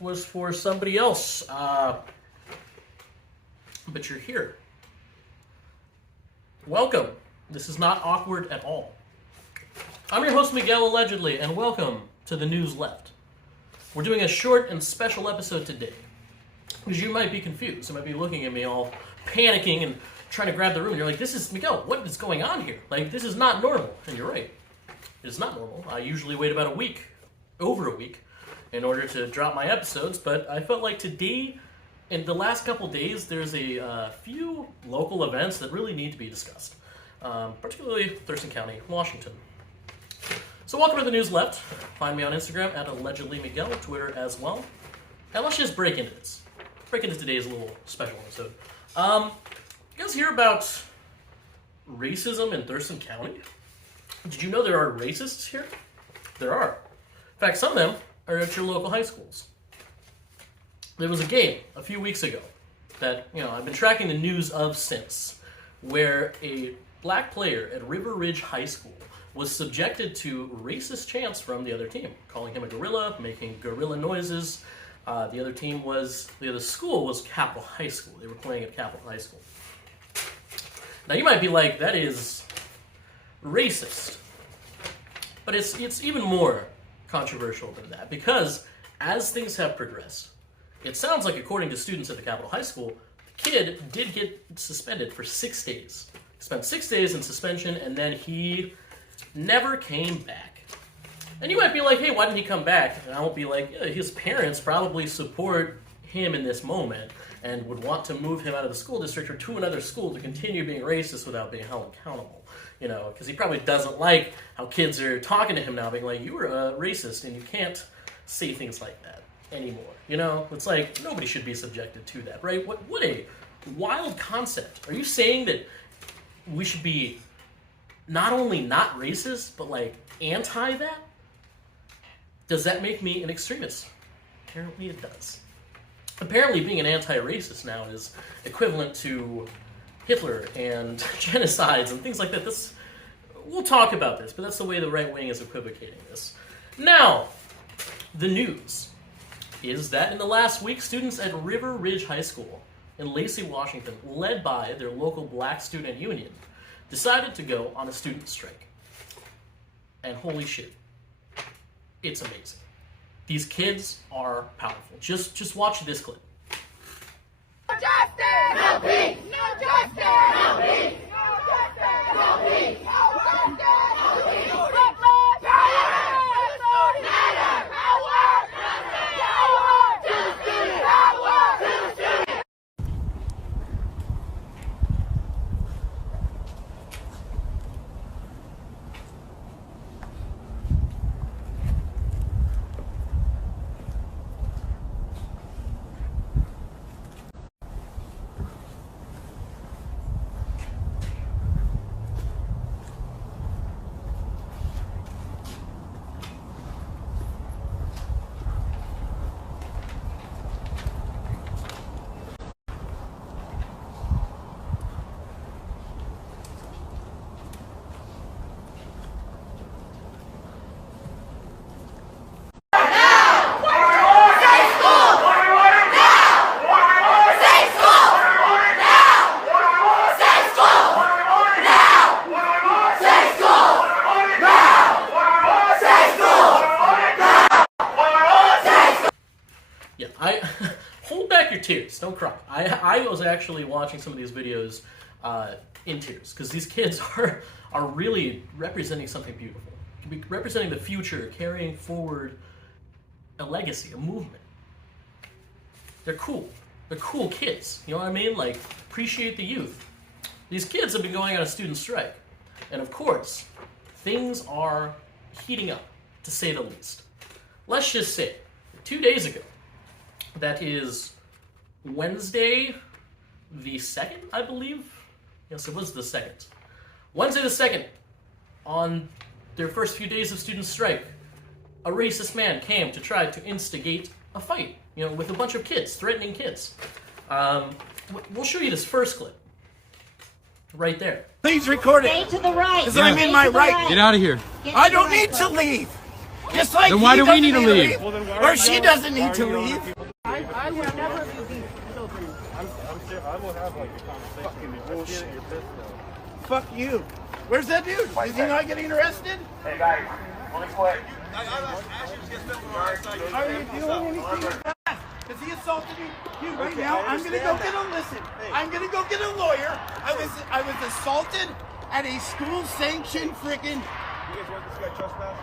was for somebody else, but you're here. Welcome. This is not awkward at all. I'm your host, Miguel, allegedly, and welcome to the News Left. We're doing a short and special episode today, because you might be confused. You might be looking at me all panicking and trying to grab the room, and you're like, this is, Miguel, what is going on here? Like, this is not normal. And you're right. It is not normal. I usually wait about over a week, in order to drop my episodes, but I felt like today, in the last couple days, there's a few local events that really need to be discussed, particularly Thurston County, Washington. So welcome to the News Left. Find me on Instagram at AllegedlyMiguel, Twitter as well. And let's just break into this. Break into today's little special episode. You guys hear about racism in Thurston County? Did you know there are racists here? There are. In fact, some of them are at your local high schools. There was a game a few weeks ago that, I've been tracking the news of since, where a black player at River Ridge High School was subjected to racist chants from the other team, calling him a gorilla, making gorilla noises. The other school was Capitol High School. They were playing at Capitol High School. Now you might be like, that is racist. But it's even more controversial than that, because as things have progressed, it sounds like, according to students at the Capitol High School, the kid did get suspended for 6 days. He spent 6 days in suspension, and then he never came back. And you might be like, hey, why didn't he come back? And I won't be like, yeah, his parents probably support him in this moment and would want to move him out of the school district or to another school to continue being racist without being held accountable. Because he probably doesn't like how kids are talking to him now, being like, you were a racist and you can't say things like that anymore. It's like, nobody should be subjected to that, right? What a wild concept. Are you saying that we should be not only not racist, but anti that? Does that make me an extremist? Apparently it does. Apparently being an anti-racist now is equivalent to Hitler and genocides and things like that. We'll talk about this, but that's the way the right wing is equivocating this. Now, the news is that in the last week, students at River Ridge High School in Lacey, Washington, led by their local black student union, decided to go on a student strike. And holy shit, it's amazing. These kids are powerful. Just watch this clip. No justice! No peace! No justice! No peace! No justice! No peace! No justice! No peace! Black lives matter! Power! Power to the student! Power to the student! Hold back your tears. Don't cry. I was actually watching some of these videos in tears, because these kids are really representing something beautiful. Representing the future, carrying forward a legacy, a movement. They're cool. They're cool kids. You know what I mean? Appreciate the youth. These kids have been going on a student strike. And of course, things are heating up, to say the least. Let's just say, 2 days ago, that is Wednesday the 2nd, I believe? Yes, it was the 2nd. Wednesday the 2nd, on their first few days of student strike, a racist man came to try to instigate a fight, with a bunch of kids, threatening kids. We'll show you this first clip. Right there. Please record it. Stay to the right. Because I'm in my right. Get out of here. I don't need to leave. Just like Then why he do we doesn't need to leave? Or she doesn't need to leave. I would never leave these children. I will have like a conversation. Bullshit. You're pissed though. Fuck you. Where's that dude? Is he not getting arrested? Hey guys, really quick. Are you doing anything with that? Because he assaulted me. Dude, right now, I'm gonna go get a listen. I'm gonna go get a lawyer. I was assaulted at a school-sanctioned freaking. You guys want this guy trespass?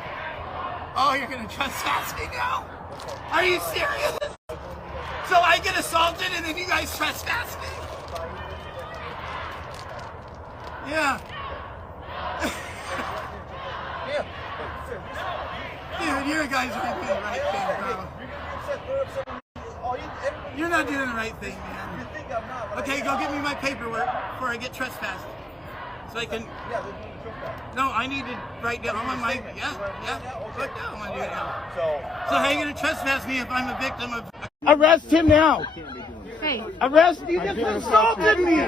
Oh, you're gonna trespass me now? Are you serious? So I get assaulted and then you guys trespass me? Yeah. Dude, you guys are doing the right thing, bro. You're not doing the right thing, man. Okay, go get me my paperwork before I get trespassed. So I can. No, I need to write down. I'm on my. Yeah. Right now, I'm gonna do it now. So how are you gonna trespass me if I'm a victim of? Arrest him now. Hey. Arrest! You just assaulted me.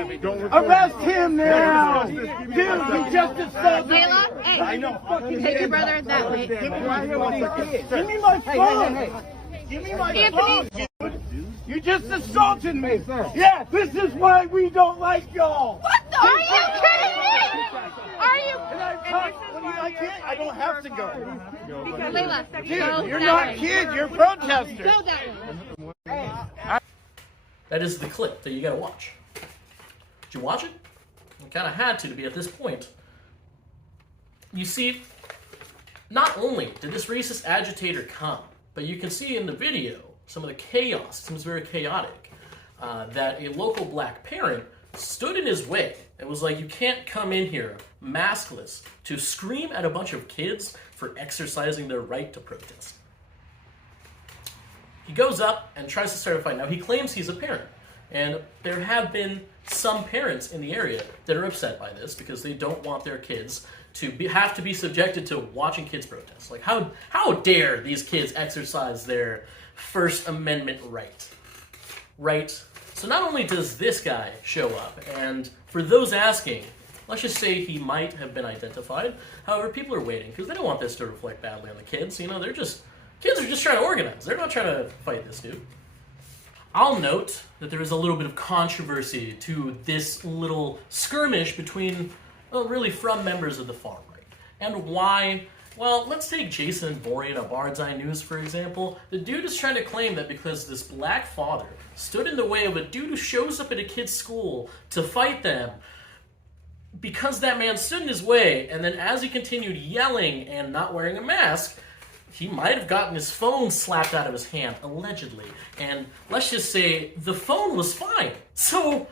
Arrest him now, dude. You just assaulted me. Layla, hey. I know. Take your brother that way. Give me my phone. Give me my phone. You just assaulted me. Yeah, this is why we don't like y'all. What the? Are you kidding me? Are you? I don't have to go. Layla, Dude, go you're that not way. kids. You're protesters. Go that way. That is the clip that you gotta watch. Did you watch it? You kind of had to be at this point. You see, not only did this racist agitator come, but you can see in the video some of the chaos. It seems very chaotic. That a local black parent stood in his way and was like, you can't come in here maskless to scream at a bunch of kids for exercising their right to protest. He goes up and tries to start a fight. Now, he claims he's a parent, and there have been some parents in the area that are upset by this because they don't want their kids to have to be subjected to watching kids protest. Like, how dare these kids exercise their First Amendment right? Right? So not only does this guy show up, and for those asking, let's just say he might have been identified. However, people are waiting because they don't want this to reflect badly on the kids. You know, kids are just trying to organize. They're not trying to fight this dude. I'll note that there is a little bit of controversy to this little skirmish between, well, really from members of the far right. And why? Well, let's take Jason Borean of Bard's Eye News, for example. The dude is trying to claim that because this black father stood in the way of a dude who shows up at a kid's school to fight them, because that man stood in his way, and then as he continued yelling and not wearing a mask, he might have gotten his phone slapped out of his hand, allegedly. And let's just say the phone was fine. So,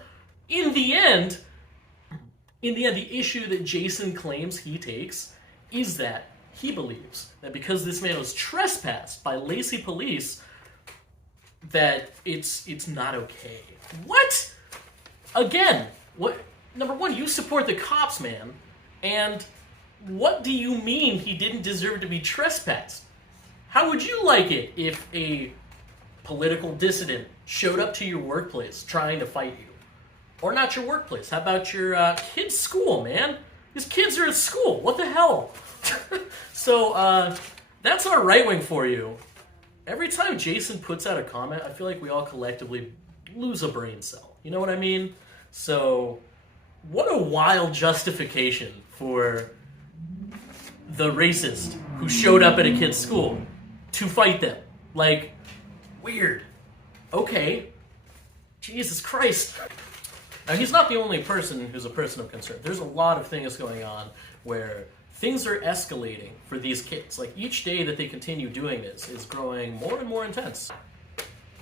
in the end, the issue that Jason claims he takes is that he believes that because this man was trespassed by Lacey police, that it's not okay. What? Again, what? Number one, you support the cops, man. And what do you mean he didn't deserve to be trespassed? How would you like it if a political dissident showed up to your workplace trying to fight you? Or not your workplace. How about your kid's school, man? These kids are at school. What the hell? So, that's our right wing for you. Every time Jason puts out a comment, I feel like we all collectively lose a brain cell. You know what I mean? So, what a wild justification for the racist who showed up at a kid's school to fight them. Like, weird. Okay. Jesus Christ. Now, he's not the only person who's a person of concern. There's a lot of things going on where things are escalating for these kids. Like, each day that they continue doing this is growing more and more intense.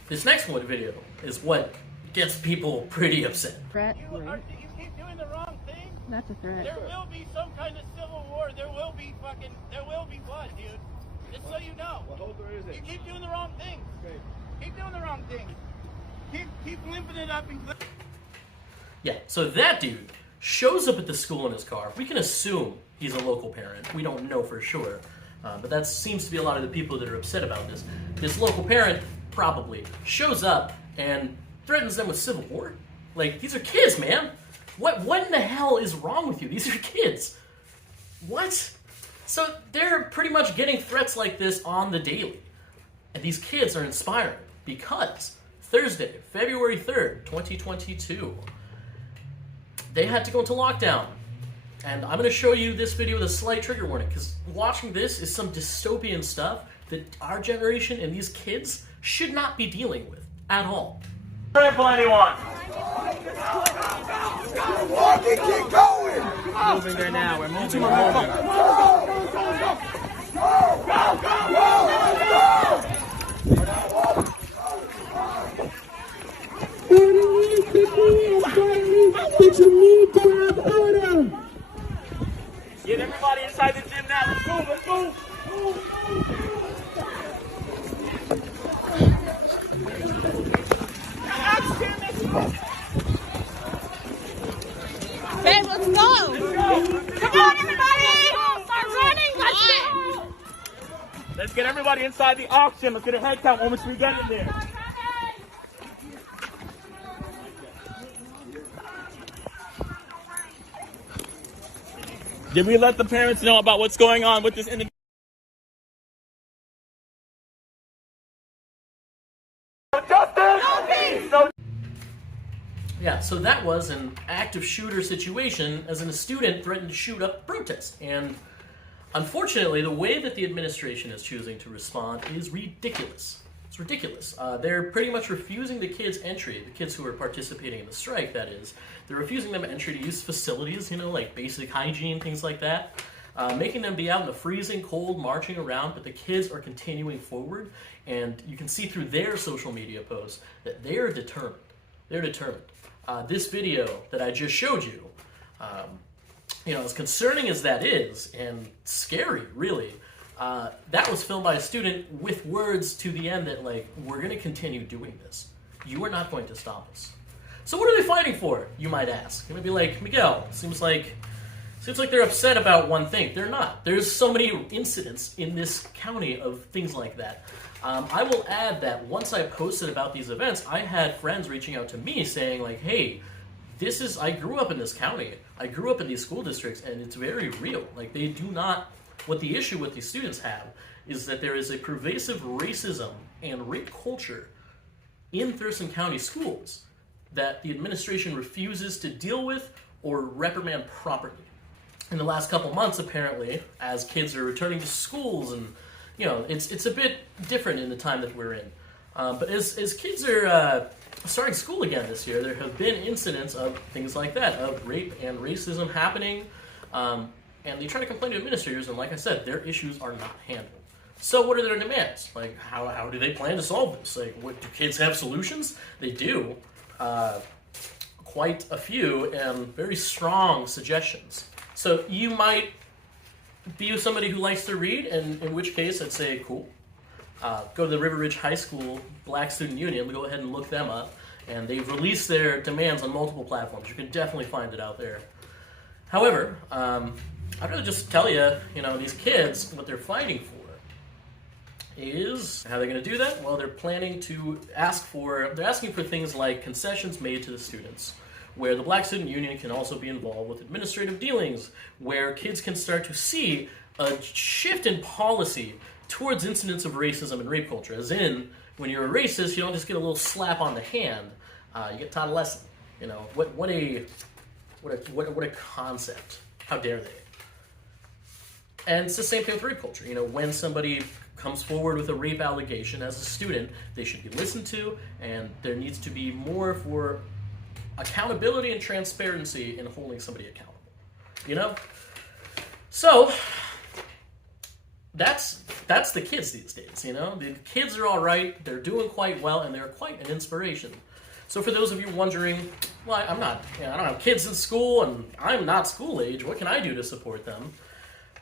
This next one video is what gets people pretty upset. Threat, You keep doing the wrong thing. that's a threat. There will be some kind of civil war. There will be blood, dude. Just so you know. What holder is it? You keep doing the wrong thing. Keep doing the wrong thing. Keep limping it up and. Yeah, so that dude shows up at the school in his car. We can assume he's a local parent. We don't know for sure. But that seems to be a lot of the people that are upset about this. This local parent probably shows up and threatens them with civil war. Like, these are kids, man. What in the hell is wrong with you? These are kids. What? So they're pretty much getting threats like this on the daily. And these kids are inspiring because Thursday, February 3rd, 2022, they had to go into lockdown. And I'm going to show you this video with a slight trigger warning because watching this is some dystopian stuff that our generation and these kids should not be dealing with at all. Trample anyone! Keep going! Moving there now, we're moving. Get everybody inside the gym now, let's move, let's move! Babe, let's go. Come on, everybody. Start running. Let's go. Let's get everybody inside the auction. Let's get a head count once we get in there. Did we let the parents know about what's going on with this individual? Yeah, so that was an active shooter situation as in a student threatened to shoot up a protest. And unfortunately, the way that the administration is choosing to respond is ridiculous. It's ridiculous. They're pretty much refusing the kids entry, the kids who are participating in the strike, that is. They're refusing them entry to use facilities, like basic hygiene, things like that. Making them be out in the freezing cold, marching around, but the kids are continuing forward. And you can see through their social media posts that they are determined. They're determined. This video that I just showed you, as concerning as that is, and scary, really, that was filmed by a student with words to the end that, we're going to continue doing this. You are not going to stop us. So what are they fighting for, you might ask? You might be like, Miguel, seems like they're upset about one thing. They're not. There's so many incidents in this county of things like that. I will add that once I posted about these events, I had friends reaching out to me saying hey, I grew up in this county. I grew up in these school districts, and it's very real. They do not, what the issue with these students have is that there is a pervasive racism and rape culture in Thurston County schools that the administration refuses to deal with or reprimand properly. In the last couple months, apparently, as kids are returning to schools and it's a bit different in the time that we're in. But as kids are starting school again this year, there have been incidents of things like that, of rape and racism happening. And they try to complain to administrators, and like I said, their issues are not handled. So what are their demands? How do they plan to solve this? What do kids have solutions? They do. Quite a few and very strong suggestions. So you might be somebody who likes to read, and in which case I'd say, cool. Go to the River Ridge High School Black Student Union, go ahead and look them up, and they've released their demands on multiple platforms. You can definitely find it out there. However, I'd rather just tell you, these kids, what they're fighting for is, how are they going to do that? Well, they're asking for things like concessions made to the students, where the Black Student Union can also be involved with administrative dealings, where kids can start to see a shift in policy towards incidents of racism and rape culture. As in, when you're a racist, you don't just get a little slap on the hand. You get taught a lesson. What a concept. How dare they? And it's the same thing with rape culture. When somebody comes forward with a rape allegation as a student, they should be listened to, and there needs to be more for accountability and transparency in holding somebody accountable. So that's the kids these days. The kids are all right, they're doing quite well, and they're quite an inspiration. So for those of you wondering, well, I don't have kids in school and I'm not school age, what can I do to support them?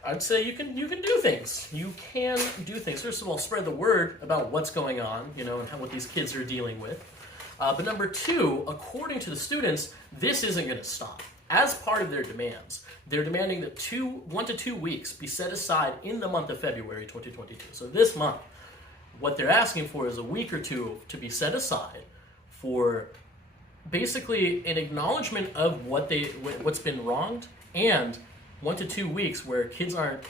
I'd say you can do things. You can do things. First of all, spread the word about what's going on, and what these kids are dealing with. But number two, according to the students, this isn't going to stop. As part of their demands, they're demanding that 1 to 2 weeks be set aside in the month of February 2022. So this month, what they're asking for is a week or two to be set aside for basically an acknowledgement of what's been wronged, and 1 to 2 weeks where kids aren't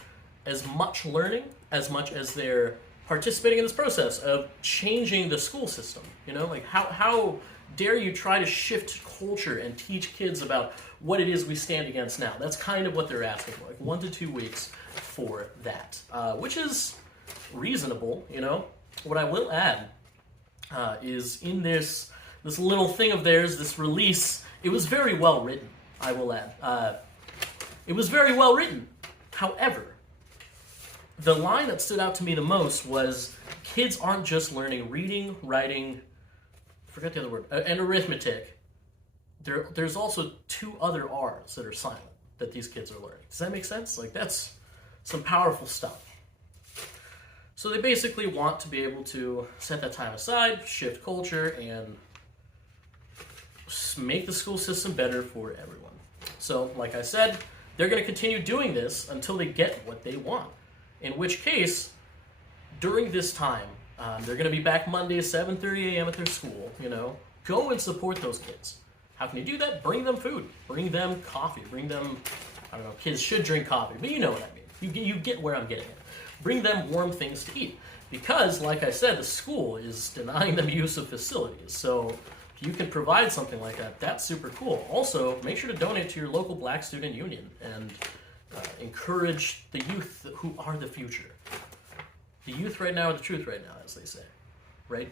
as much learning as much as they're participating in this process of changing the school system. You know, like how dare you try to shift culture and teach kids about what it is we stand against now? That's kind of what they're asking for, like 1 to 2 weeks for that, which is reasonable, you know. What I will add is in this little thing of theirs, this release, it was very well written, I will add. It was very well written. However, the line that stood out to me the most was kids aren't just learning reading, writing, forget the other word, and arithmetic. There's also 2 other R's that are silent that these kids are learning. Does that make sense? Like, that's some powerful stuff. So they basically want to be able to set that time aside, shift culture, and make the school system better for everyone. So, like I said, they're going to continue doing this until they get what they want. In which case, during this time, they're going to be back Monday, 7:30 a.m. at their school, you know. Go and support those kids. How can you do that? Bring them food. Bring them coffee. Bring them, I don't know, kids should drink coffee, but you know what I mean. You get where I'm getting at. Bring them warm things to eat. Because, like I said, the school is denying them use of facilities. So if you can provide something like that, that's super cool. Also, make sure to donate to your local Black Student Union and encourage the youth who are the future. The youth right now are the truth right now, as they say. Right?